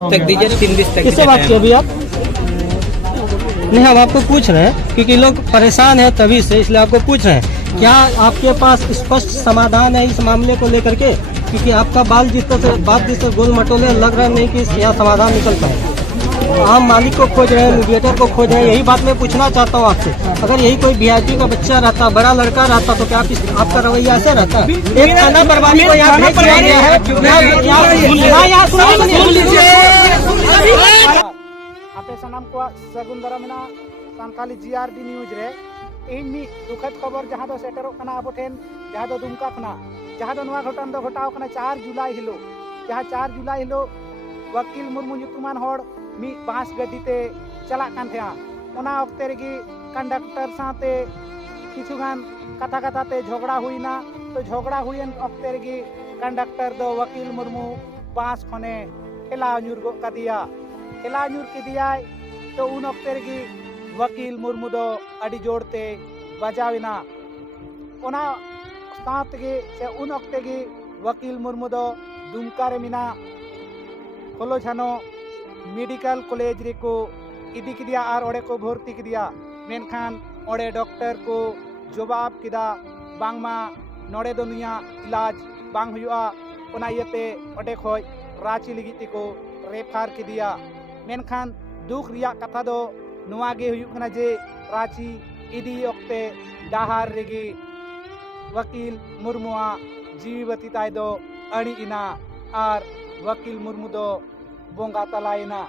तक दीजिए 3 तक किससे बात की अभी आप? नहीं, हम आपको पूछ रहे हैं क्योंकि लोग परेशान हैं तभी से, इसलिए आपको पूछ रहे हैं क्या आपके पास स्पष्ट समाधान है इस मामले को लेकर के? क्योंकि आपका बात जिससे गोल मटोले लग रहा नहीं कि यहाँ समाधान निकल पाए। आम मालिक को खोज रहे हैं, मीडिएटर को खोज रहे हैं, यही बात मैं पूछना चाहता हूँ आपसे। अगर यही कोई वीआईपी का बच्चा रहता, बड़ा लड़का रहता, तो क्या आपका रवैया ऐसे रहता? एक थाना प्रभारी को यहाँ भेज दिया गया है। आपे सनाम को सगुन दारामिना सानकाली जीआरडी न्यूज रे इन मी दुखद खबर जहां दो सेटरो कना अब ठेन जहां दो दुमका खना जहां दो नवा घटन दो घटाव कना 4 जुलाई हिलो जहां 4 जुलाई हिलो वकील मुर्मू युतुमान होड़ मी बांस गड्डीते चला कान थे ओना वक्ते रेगी कंडक्टर साथे किछुगान कथा कथाते झगड़ा हुईना तो झगड़ा हुईन वक्ते रेगी कंडक्टर दो वकील मुर्मू बांस खने ठेला न्यूर गो कदिया ठेला न्यूर के दिया तो उन वक्ते रेगी वकील मुर्मू दो अड़ी जोड़ते बजाविना ओना साथ के से उन वक्ते की वकील मुर्मू दो दुमका रे मिना खोलो छानो मेडिकल कॉलेज रे को इदी किदिया और ओडे को भर्ती किदिया मेनखान ओडे डॉक्टर को जवाब किदा बांगमा नोडे दो नुया इलाज बांग हुआ ओना यते ओडे खोय रांची लिगिति को रेफार किदिया मेनखान दुख रिया कथा दो नुआ गे हुयु कना जे रांची इदी ओक्ते डाहार रेगी वकील मुर्मुआ जीवी बतिताय दो अड़ी इना और वकील मुर्मू दो बोंगा तलाइना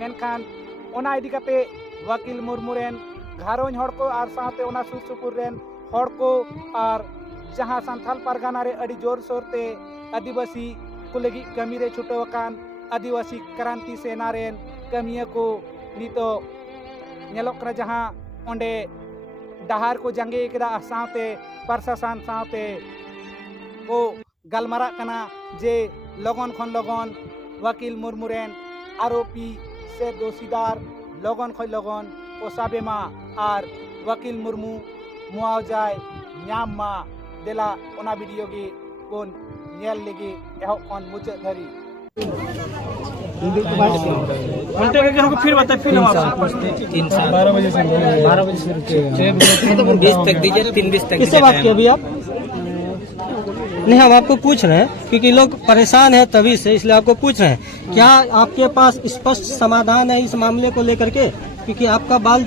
मेनखान ओना इदी कते वकील मुर्मू रेन घारों हड़ को और साथे ओना सुर सुपुर रेन हड़ को और जहां संथाल परगना रे अड़ी जोर सोरते आदिवासी को लगी कमी रे छुटोकान आदिवासी क्रांति सेना रेन कमिया को नितो नेलोक करा जहां ओंडे डहार को जंगे केदा साथे प्रशासन साथे को गलमारा कना जे लगन खन लगन वकील मुर्मू रेन आरोपी से दोषीदार लगन खन लगन पोसाबे मा और वकील मुर्मू मुआवजाय न्याम मा देला ओना वीडियो गे कोन नेल लेगे एहो कोन मुचे धरी फिर बताए फिर 12 बजे से 20 तक दीजिए 3 तक। किससे बात की अभी आप? नहीं, हम आपको पूछ रहे हैं क्योंकि लोग परेशान हैं तभी से, इसलिए आपको पूछ रहे हैं क्या आपके पास स्पष्ट समाधान है इस मामले को लेकर के? क्योंकि आपका बात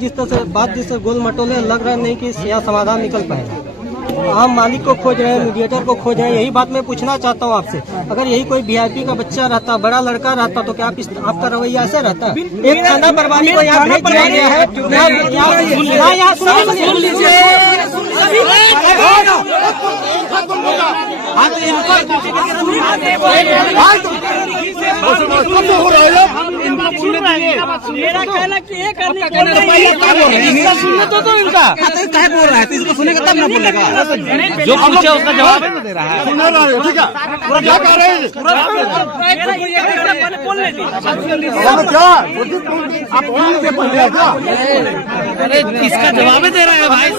जिससे गोल मटोले लग रहा नहीं कि यहाँ समाधान निकल पाए। आम मालिक को खोज रहे हैं, मीडिएटर को खोज रहे हैं, यही बात मैं पूछना चाहता हूँ आपसे। अगर यही कोई वीआईपी का बच्चा रहता, बड़ा लड़का रहता, तो क्या आपका रवैया ऐसे रहता? एक थाना प्रभारी को यहाँ भेज दिया गया है। मेरा कहना कि ये करने के लिए सुनने तो इनका कहे बोल रहा है, तो इसको सुनेगा तब ना बोलेगा। जो पूछे उसका जवाब दे रहा है। सुन रहा है, ठीक है। पूरा क्या कर रहे हैं? बोलने दी क्या आप बोलने पहले क्या? अरे इसका जवाब दे रहा है भाई।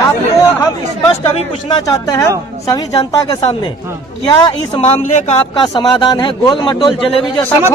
आपको हम स्पष्ट अभी पूछना चाहते हैं सभी जनता के सामने, क्या इस मामले का आपका समाधान है? गोल मटोल जलेबी जैसा नहीं,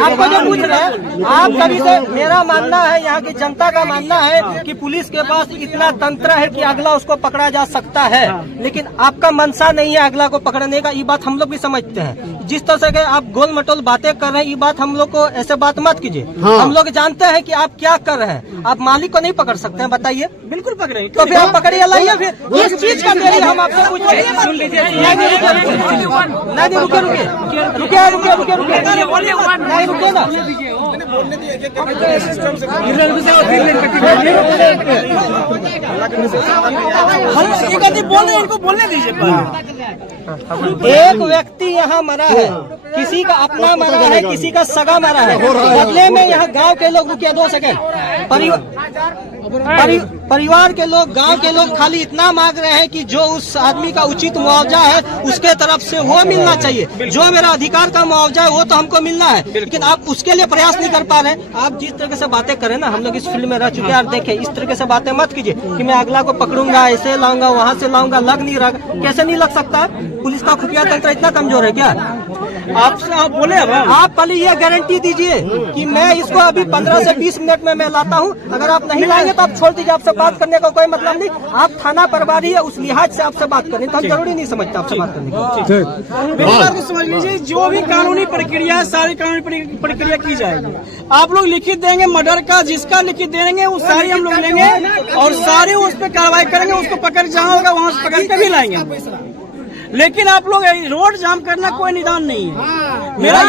आपको जो पूछ रहे हैं आप कभी से, मेरा मानना है, यहाँ की जनता का मानना है कि पुलिस के पास इतना तंत्र है कि अगला उसको पकड़ा जा सकता है, लेकिन आपका मनसा नहीं है अगला को पकड़ने का। ये बात हम लोग भी समझते हैं। जिस तरह से आप गोल मटोल बातें कर रहे हैं, ये बात हम लोग को ऐसे बात मत कीजिए। हम लोग जानते हैं कि आप क्या कर रहे हैं। आप मालिक को नहीं पकड़ सकते हैं, बताइए। बिल्कुल पकड़े तो फिर आप पकड़िए, लाइए। फिर इस चीज का मेरे हम आपसे पूछ रहे हैं। सुन लीजिए, रुके ना। इनको बोलने दीजिए। एक व्यक्ति यहाँ मरा है, किसी का अपना मरा है, किसी का सगा मरा है। बदले में यहाँ गांव के लोग रुके 2 सेकंड परिवार के लोग, गांव के लोग खाली इतना मांग रहे हैं कि जो उस आदमी का उचित मुआवजा है उसके तरफ से वो मिलना चाहिए। जो मेरा अधिकार का मुआवजा है वो तो हमको मिलना है, लेकिन आप उसके लिए प्रयास नहीं कर पा रहे हैं। आप जिस तरह से बातें करें ना, हम लोग इस फील्ड में रह चुके हैं और देखें, इस तरह से बातें मत कीजिए कि मैं अगला को पकड़ूंगा, ऐसे लाऊंगा, वहाँ से लाऊंगा, लग नहीं रहा। कैसे नहीं लग सकता? पुलिस का खुफिया तंत्र इतना कमजोर है क्या? आपसे आप बोले अब आप पहले ये गारंटी दीजिए कि मैं इसको अभी 15 से 20 मिनट में मैं लाता हूँ। अगर आप नहीं लाएंगे तो आप छोड़ दीजिए, आपसे बात करने का कोई मतलब नहीं। आप थाना प्रभारी है, उस लिहाज से आपसे बात करनी, तो हम जरूरी नहीं समझते आपसे बात करने की। मेरी बात को समझ लीजिए, जो भी कानूनी प्रक्रिया है सारी कानूनी प्रक्रिया की जाएगी। आप लोग लिखित देंगे मर्डर का, जिसका लिखित देंगे वो सारी हम लोग लेंगे और सारी उस पर कार्रवाई करेंगे। उसको पकड़ जहाँ होगा वहाँ से पकड़ के भी लाएंगे। लेकिन आप लोग रोड जाम करना कोई निदान नहीं है। मेरा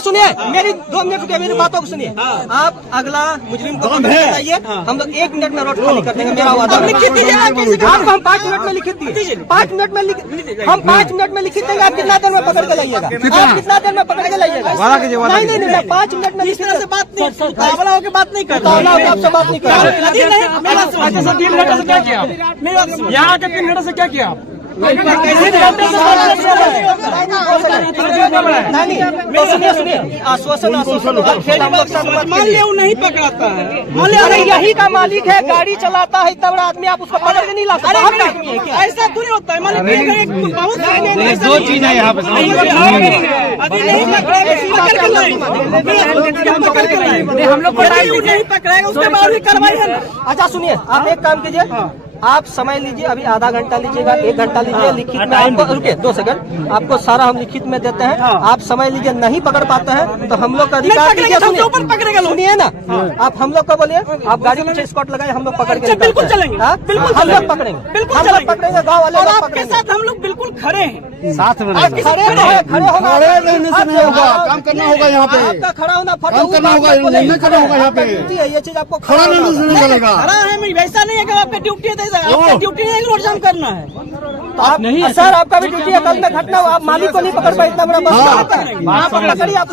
सुनिए मेरी 2 मिनट के मेरी बातों को सुनिए। आप अगला मुजरिम को बताइए, हम लोग 1 मिनट में रोड खाली कर देंगे। मेरा वादा लिखित दीजिए, आपको हम 5 मिनट में लिखित दिए, 5 मिनट में हम 5 मिनट में लिखित देंगे। आप कितना देर में पकड़ के लाइएगा? आप कितना देर में पकड़ के लाइएगा? नहीं, 5 मिनट में। इस तरह से बात नहीं, मुकाबला होकर बात नहीं करता, आपसे बात नहीं कर। क्या किया यहाँ के 3 घंटे से क्या किया? सुनिए आश्वासन मान लिया वो नहीं पकड़ाता है, मान लिया यही का मालिक है, गाड़ी चलाता है, इतना बड़ा आदमी, आप उसको पकड़ के नहीं ला सकते। आदमी है क्या? ऐसा थोड़ी होता है। मान लीजिए बहुत 2 चीज है यहाँ पे। हम लोग नहीं पकड़ाएगा, उसके बाद भी कार्रवाई है। अच्छा सुनिए, आप एक काम कीजिए, आप समय लीजिए, अभी आधा घंटा लीजिएगा, 1 घंटा लीजिए, लिखित में आपको, रुकिए 2 सेकंड, आपको सारा हम लिखित में देते हैं। आप समय लीजिए, नहीं पकड़ पाते हैं तो हम लोग का अधिकार दीजिए। सुनिए ना, आप हम लोग को बोलिए, आप गाड़ी में स्कॉट लगाए, हम लोग पकड़ के बिल्कुल चलेंगे, बिल्कुल हम लोग पकड़ेंगे, बिल्कुल पकड़ेंगे, गाँव वाले लोग आपके साथ हम लोग बिल्कुल खड़े हैं, साथ में खड़े होना होगा, काम करना होगा यहाँ पे, आपका खड़ा होना, काम करना होगा, नहीं करना होगा यहाँ पे। ये चीज आपको खड़ा नहीं चलेगा। खड़ा है, वैसा नहीं है कि आपका ड्यूटी है, आपका ड्यूटी नहीं रोड जाम करना है। तो आप नहीं सर, आपका भी ड्यूटी है, कल में घटना हो, आप मालिक को नहीं पकड़ पाए, इतना बड़ा बस पकड़िए। आप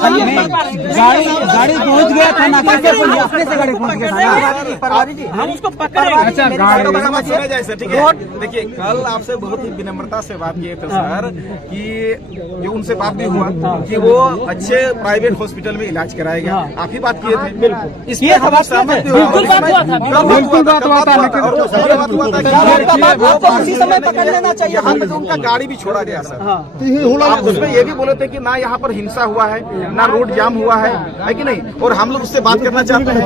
गाड़ी पहुँच गया था ना, कैसे अपने से गाड़ी पहुँच गया? परवारी जी, हम उसको पकड़े। अच्छा ठीक है, देखिए कल आपसे बहुत ही विनम्रता से बात किए थे सर, कि जो उनसे बात भी हुआ कि वो अच्छे प्राइवेट हॉस्पिटल में इलाज कराएगा, आप ही बात किए थे। बिल्कुल ये सहमत बिल्कुल बात हुआ था, बिल्कुल बात हुआ था, लेकिन उसी समय पकड़ लेना चाहिए। यहाँ पे तो उनका गाड़ी भी छोड़ा गया सर। आप उसमें ये भी बोले थे कि ना यहाँ पर हिंसा हुआ है, ना रोड जाम हुआ है कि नहीं? और हम लोग उससे बात करना चाहते हैं।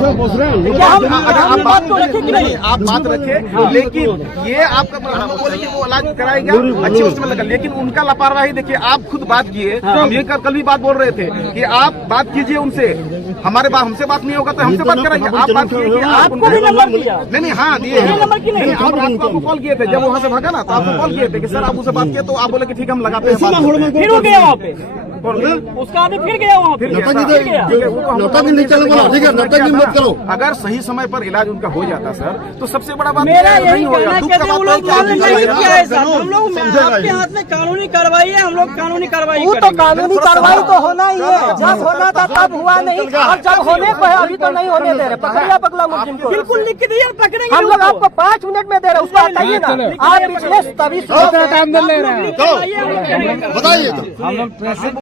आप बात रखे, लेकिन ये आपका हम लोग बोले कि वो इलाज कराएगा अच्छे हॉस्पिटल लगा, लेकिन उनका लापरवाही देखिए। आप खुद बात किए, हम ये कल भी बात बोल रहे थे कि आप बात कीजिए उनसे, हमसे बात नहीं होगा तो हमसे बात कराएंगे। आप बात किए कि आपको नहीं, हाँ दिए आपको कॉल किए थे, जब वहाँ से भागा ना तो आपको कॉल किए थे कि सर आप उससे बात किए, तो आप बोले कि ठीक है हम लगाते हैं। फिर वो गया वहाँ पे, उसका आदमी फिर गया वहाँ पे। मत करो। अगर सही समय पर इलाज उनका हो जाता सर, तो सबसे बड़ा बात मेरा यही नहीं होगा। कहना दुख है का कि वो बात लोग मालूम नहीं किया है सर। हम लोग आपके हाथ में कानूनी कार्रवाई है, हम लोग कानूनी कार्रवाई वो तो कानूनी कार्रवाई तो होना ही है, जब होना था तब हुआ नहीं, और जब होने को है अभी तो नहीं होने दे रहे। पकड़िया पकड़ा मुजरिम को, बिल्कुल लिख के दिए, पकड़ेंगे। हम लोग आपको 5 मिनट में दे रहे हैं, उसको बताइए ना। आप पिछले 24 बताइए।